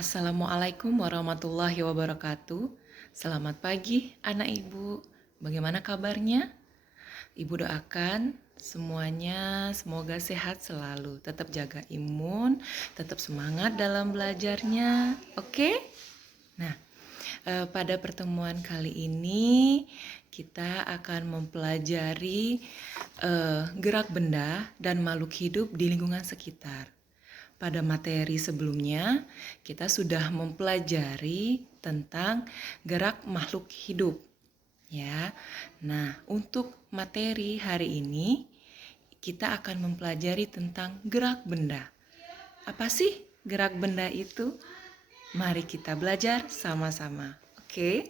Assalamualaikum warahmatullahi wabarakatuh. Selamat pagi anak ibu. Bagaimana kabarnya? Ibu doakan semuanya semoga sehat selalu. Tetap jaga imun, tetap semangat dalam belajarnya. Oke? Nah, pada pertemuan kali ini kita akan mempelajari gerak benda dan makhluk hidup di lingkungan sekitar. Pada materi sebelumnya, kita sudah mempelajari tentang gerak makhluk hidup. Ya. Nah, untuk materi hari ini, kita akan mempelajari tentang gerak benda. Apa sih gerak benda itu? Mari kita belajar sama-sama. Oke?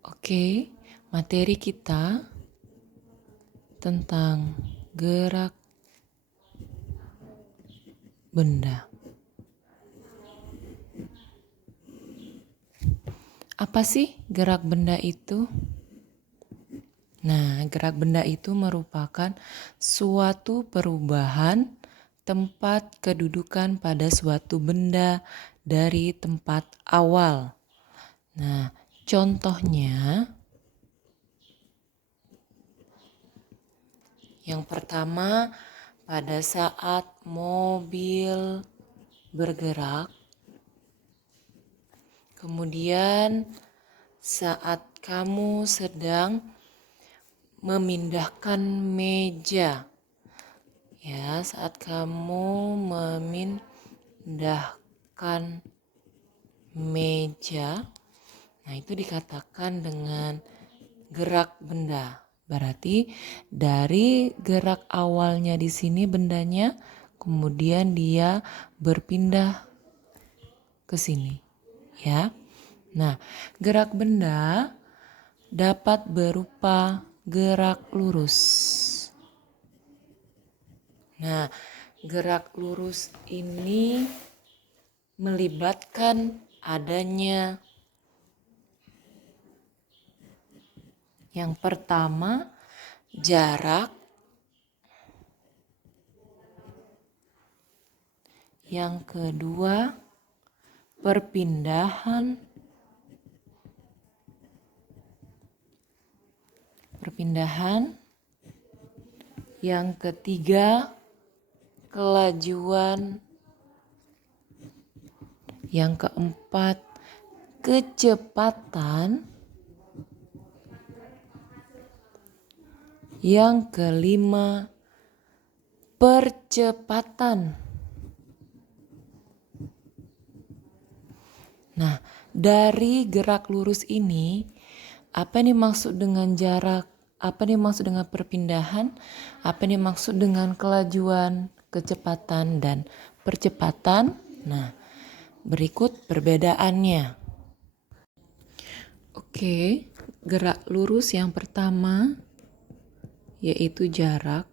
Oke, materi kita tentang gerak benda. Apa sih gerak benda itu? Nah, gerak benda itu merupakan suatu perubahan tempat kedudukan pada suatu benda dari tempat awal. Nah, contohnya yang pertama pada saat mobil bergerak, kemudian saat kamu sedang memindahkan meja. Ya, saat kamu memindahkan meja, nah itu dikatakan dengan gerak benda. Berarti dari gerak awalnya di sini bendanya, kemudian dia berpindah ke sini, ya. Nah, gerak benda dapat berupa gerak lurus. Nah, gerak lurus ini melibatkan adanya yang pertama jarak, yang kedua perpindahan, yang ketiga kelajuan, yang keempat kecepatan, yang kelima percepatan. Nah, dari gerak lurus ini, apa yang dimaksud dengan jarak? Apa yang dimaksud dengan perpindahan? Apa yang dimaksud dengan kelajuan, kecepatan, dan percepatan? Nah, berikut perbedaannya. Oke, gerak lurus yang pertama yaitu jarak.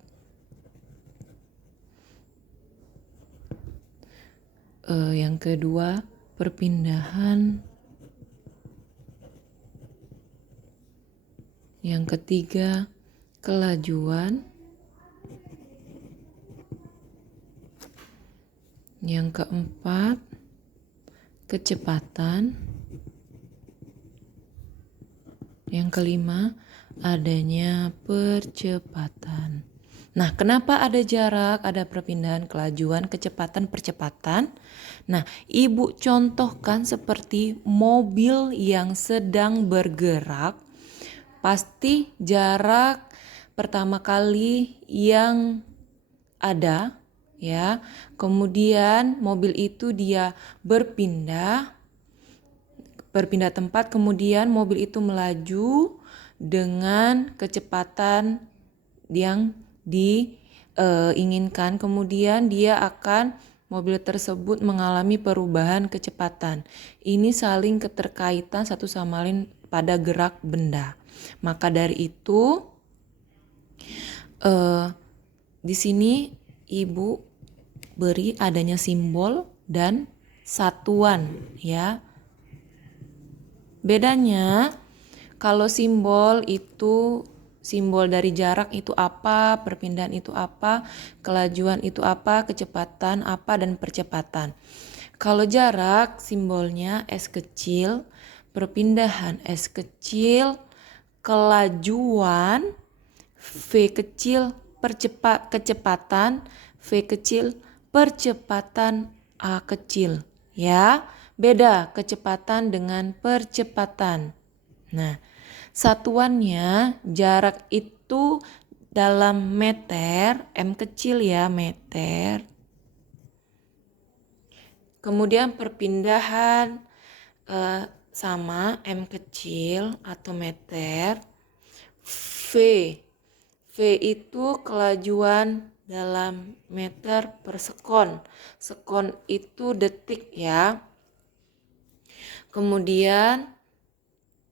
Yang kedua perpindahan. Yang ketiga kelajuan. Yang keempat kecepatan. Yang kelima adanya percepatan. Nah, kenapa ada jarak, ada perpindahan, kelajuan, kecepatan, percepatan? Nah, Ibu contohkan seperti mobil yang sedang bergerak, pasti jarak pertama kali yang ada, ya. Kemudian mobil itu dia berpindah tempat, kemudian mobil itu melaju dengan kecepatan yang diinginkan, kemudian mobil tersebut mengalami perubahan kecepatan. Ini saling keterkaitan satu sama lain pada gerak benda. Maka dari itu di sini Ibu beri adanya simbol dan satuan, ya. Bedanya kalau simbol itu simbol dari jarak itu apa, perpindahan itu apa, kelajuan itu apa, kecepatan apa, dan percepatan. Kalau jarak simbolnya S kecil, perpindahan S kecil, kelajuan V kecil, kecepatan V kecil, percepatan A kecil. Ya, beda kecepatan dengan percepatan. Nah, satuannya jarak itu dalam meter, M kecil ya, meter. Kemudian perpindahan sama M kecil atau meter. V. V itu kelajuan dalam meter per sekon. Sekon itu detik ya. Kemudian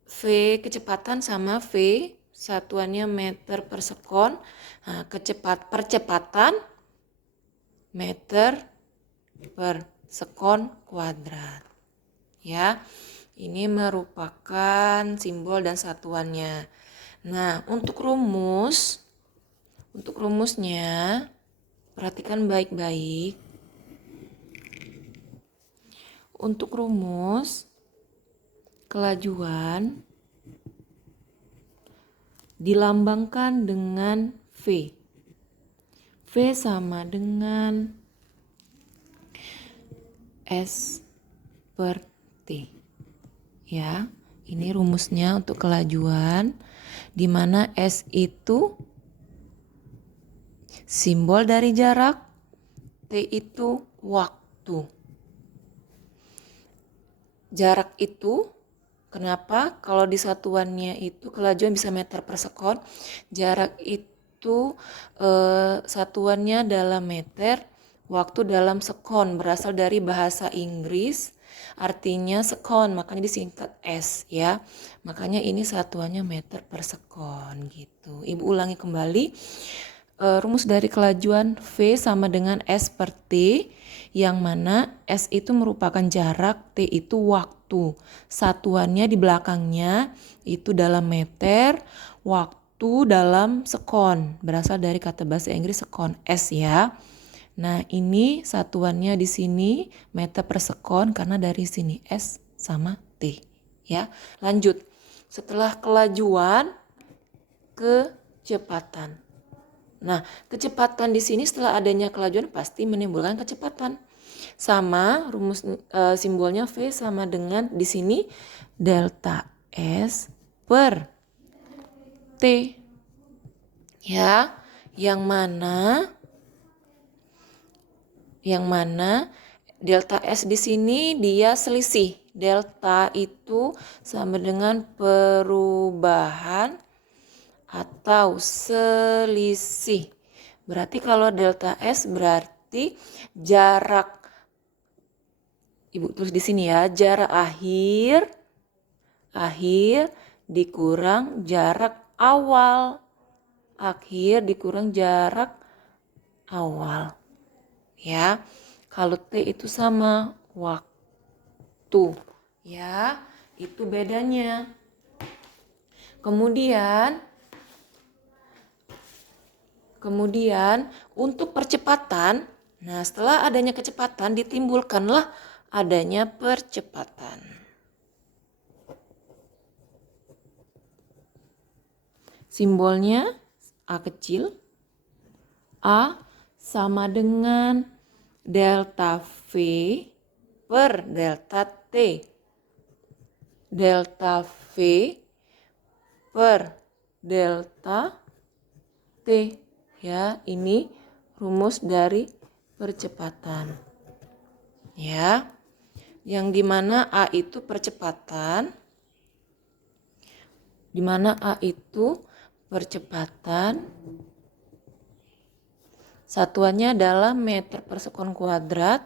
V kecepatan sama V satuannya meter per sekon. Nah, percepatan meter per sekon kuadrat. Ya, ini merupakan simbol dan satuannya. Nah, untuk rumusnya perhatikan baik-baik. Untuk rumus kelajuan dilambangkan dengan V. V sama dengan S per T. Ya, ini rumusnya untuk kelajuan, di mana S itu simbol dari jarak, T itu waktu. Jarak itu kenapa? Kalau di satuannya itu kelajuan bisa meter per sekon, jarak itu satuannya dalam meter, waktu dalam sekon, berasal dari bahasa Inggris, artinya sekon, makanya disingkat S ya. Makanya ini satuannya meter per sekon gitu. Ibu ulangi kembali. Rumus dari kelajuan V sama dengan S per T, yang mana S itu merupakan jarak, T itu waktu. Satuannya di belakangnya itu dalam meter, waktu dalam sekon. Berasal dari kata bahasa Inggris sekon, S ya. Nah, ini satuannya di sini meter per sekon karena dari sini S sama T ya. Lanjut. Setelah kelajuan, kecepatan. Nah, kecepatan di sini setelah adanya kelajuan pasti menimbulkan kecepatan. Sama rumus simbolnya V sama dengan di sini delta S per T. Ya, yang mana delta S di sini dia selisih. Delta itu sama dengan perubahan atau selisih. Berarti kalau delta S berarti jarak, Ibu tulis di sini ya, jarak akhir dikurang jarak awal. Akhir dikurang jarak awal. Ya. Kalau T itu sama waktu. Ya, itu bedanya. Kemudian untuk percepatan, nah setelah adanya kecepatan ditimbulkanlah adanya percepatan. Simbolnya A kecil, A sama dengan delta V per delta T. Delta V per delta T. Ya, ini rumus dari percepatan. Ya, yang dimana A itu percepatan, satuannya adalah meter per sekon kuadrat.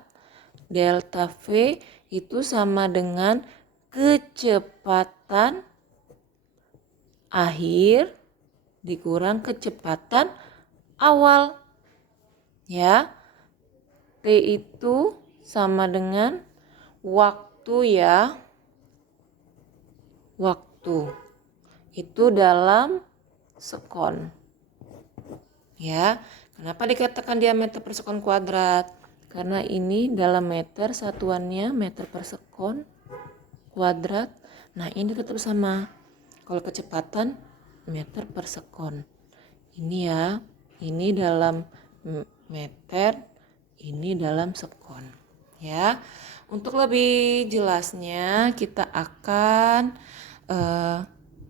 Delta V itu sama dengan kecepatan akhir dikurang kecepatan awal. Ya, T itu sama dengan waktu ya. Waktu itu dalam sekon. Ya, kenapa dikatakan diameter per sekon kuadrat? Karena ini dalam meter, satuannya meter per sekon kuadrat. Nah, ini tetap sama. Kalau kecepatan meter per sekon. Ini ya, ini dalam meter, ini dalam sekon. Ya, untuk lebih jelasnya kita akan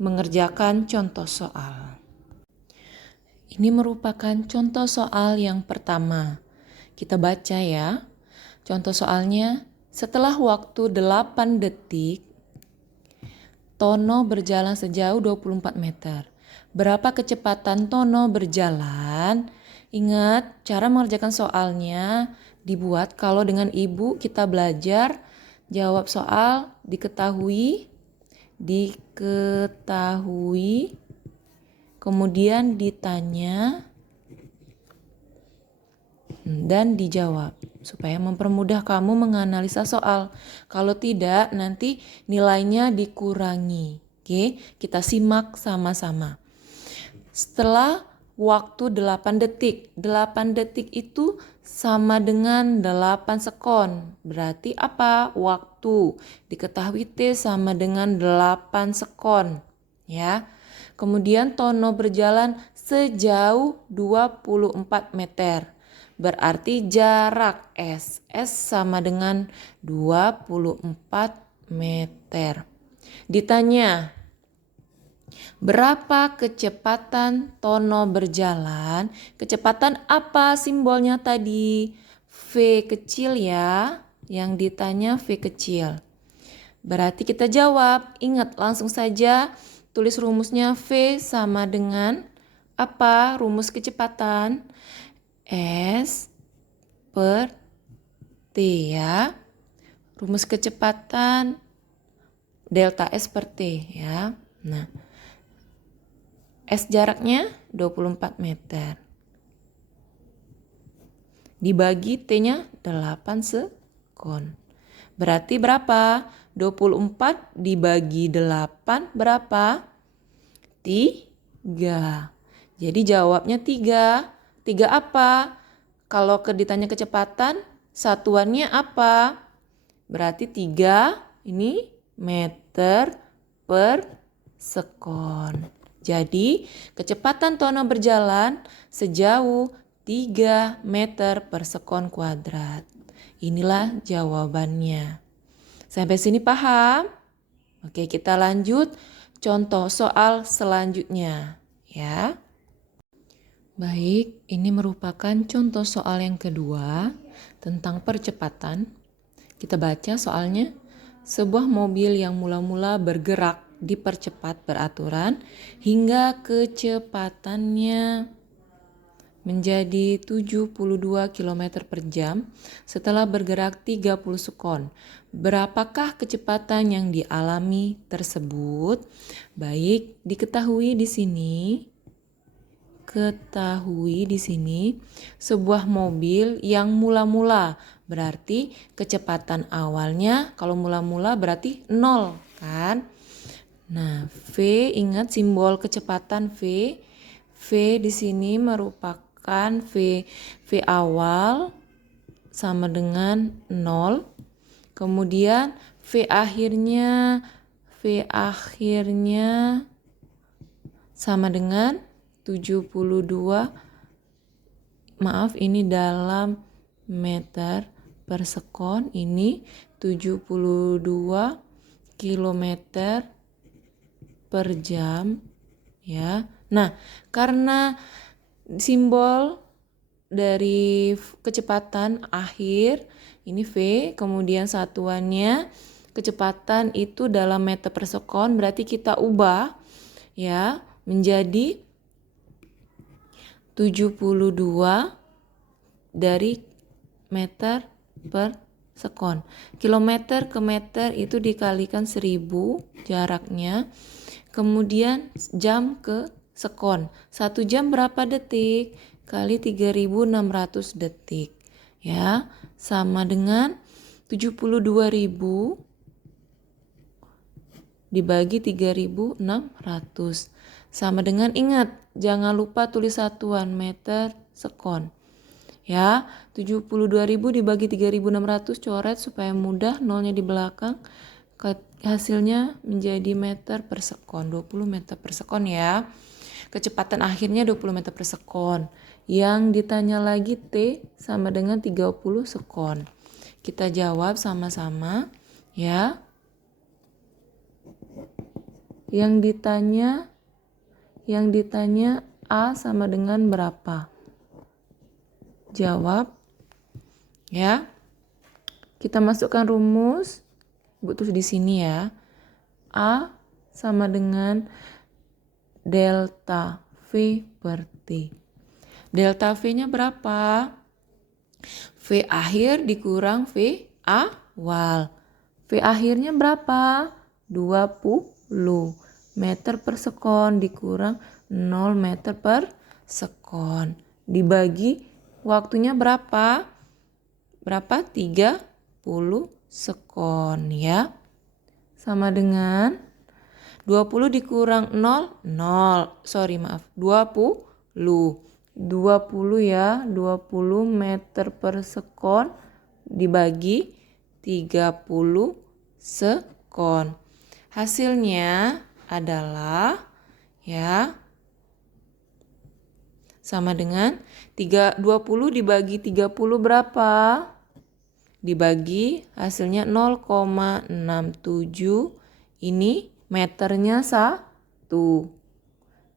mengerjakan contoh soal. Ini merupakan contoh soal yang pertama. Kita baca ya. Contoh soalnya, setelah waktu 8 detik, Tono berjalan sejauh 24 meter. Berapa kecepatan Tono berjalan? Ingat, cara mengerjakan soalnya dibuat kalau dengan ibu kita belajar jawab soal diketahui, kemudian ditanya dan dijawab supaya mempermudah kamu menganalisa soal. Kalau tidak nanti nilainya dikurangi. Oke, kita simak sama-sama. Setelah waktu 8 detik. 8 detik itu sama dengan 8 sekon. Berarti apa? Waktu. Diketahui T sama dengan 8 sekon. Ya. Kemudian Tono berjalan sejauh 24 meter. Berarti jarak S sama dengan 24 meter. Ditanya, berapa kecepatan Tono berjalan? Kecepatan apa simbolnya tadi? V kecil ya. Yang ditanya V kecil. Berarti kita jawab. Ingat langsung saja tulis rumusnya. V sama dengan apa? Rumus kecepatan S per T ya. Rumus kecepatan delta S per T ya. Nah, S jaraknya 24 meter. Dibagi T-nya 8 sekon. Berarti berapa? 24 dibagi 8 berapa? 3. Jadi jawabnya 3. 3 apa? Kalau ditanya kecepatan, satuannya apa? Berarti 3 ini meter per sekon. Jadi kecepatan Tono berjalan sejauh 3 meter per sekon kuadrat. Inilah jawabannya. Sampai sini paham? Oke, kita lanjut contoh soal selanjutnya ya. Baik, ini merupakan contoh soal yang kedua tentang percepatan. Kita baca soalnya. Sebuah mobil yang mula-mula bergerak dipercepat beraturan hingga kecepatannya menjadi 72 km per jam setelah bergerak 30 sekon. Berapakah kecepatan yang dialami tersebut? Baik, diketahui di sini. Sebuah mobil yang mula-mula berarti kecepatan awalnya kalau mula-mula berarti 0 kan. Nah, V ingat simbol kecepatan V. V di sini merupakan V awal sama dengan 0. Kemudian V akhirnya sama dengan 72, maaf ini dalam meter per sekon, ini 72 kilometer per jam ya. Nah, karena simbol dari kecepatan akhir ini V, kemudian satuannya kecepatan itu dalam meter per sekon, berarti kita ubah ya menjadi 72 dari meter per sekon. Kilometer ke meter itu dikalikan 1000 jaraknya. Kemudian jam ke sekon. 1 jam berapa detik? Kali 3600 detik. Ya, sama dengan 72.000 dibagi 3600 sama dengan, ingat, jangan lupa tulis satuan meter sekon. Ya, 72.000 dibagi 3.600, coret supaya mudah, nolnya di belakang. Hasilnya menjadi meter per sekon, 20 meter per sekon ya. Kecepatan akhirnya 20 meter per sekon. Yang ditanya lagi T sama dengan 30 sekon. Kita jawab sama-sama ya. Yang ditanya A sama dengan berapa? Jawab ya. Kita masukkan rumus. Ibu tulis di sini ya. A sama dengan delta V per T. Delta V-nya berapa? V akhir dikurang V awal. V akhirnya berapa? 20 meter per sekon dikurang 0 meter per sekon. Dibagi waktunya berapa? 30 sekon ya. Sama dengan 20 dikurang 0, 20 ya, 20 meter per sekon dibagi 30 sekon. Hasilnya adalah ya sama dengan 20 dibagi 30 berapa? Dibagi hasilnya 0,67. Ini meternya 1.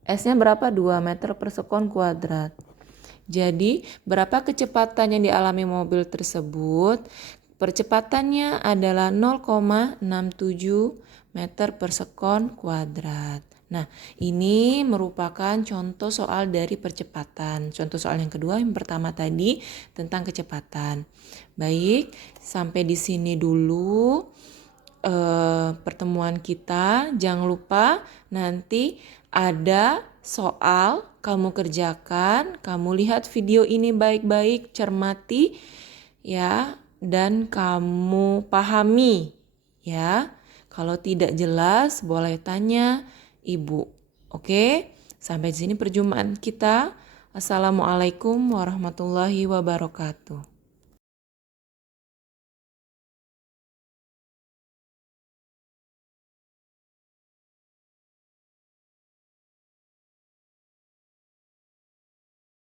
S-nya berapa? 2 meter per sekon kuadrat. Jadi berapa kecepatan yang dialami mobil tersebut? Percepatannya adalah 0,67 meter per sekon kuadrat. Nah, ini merupakan contoh soal dari percepatan. Contoh soal yang kedua, yang pertama tadi tentang kecepatan. Baik, sampai di sini dulu pertemuan kita. Jangan lupa nanti ada soal kamu kerjakan, kamu lihat video ini baik-baik, cermati ya, dan kamu pahami ya. Kalau tidak jelas boleh tanya Ibu. Oke? Sampai di sini perjumpaan kita. Assalamualaikum warahmatullahi wabarakatuh.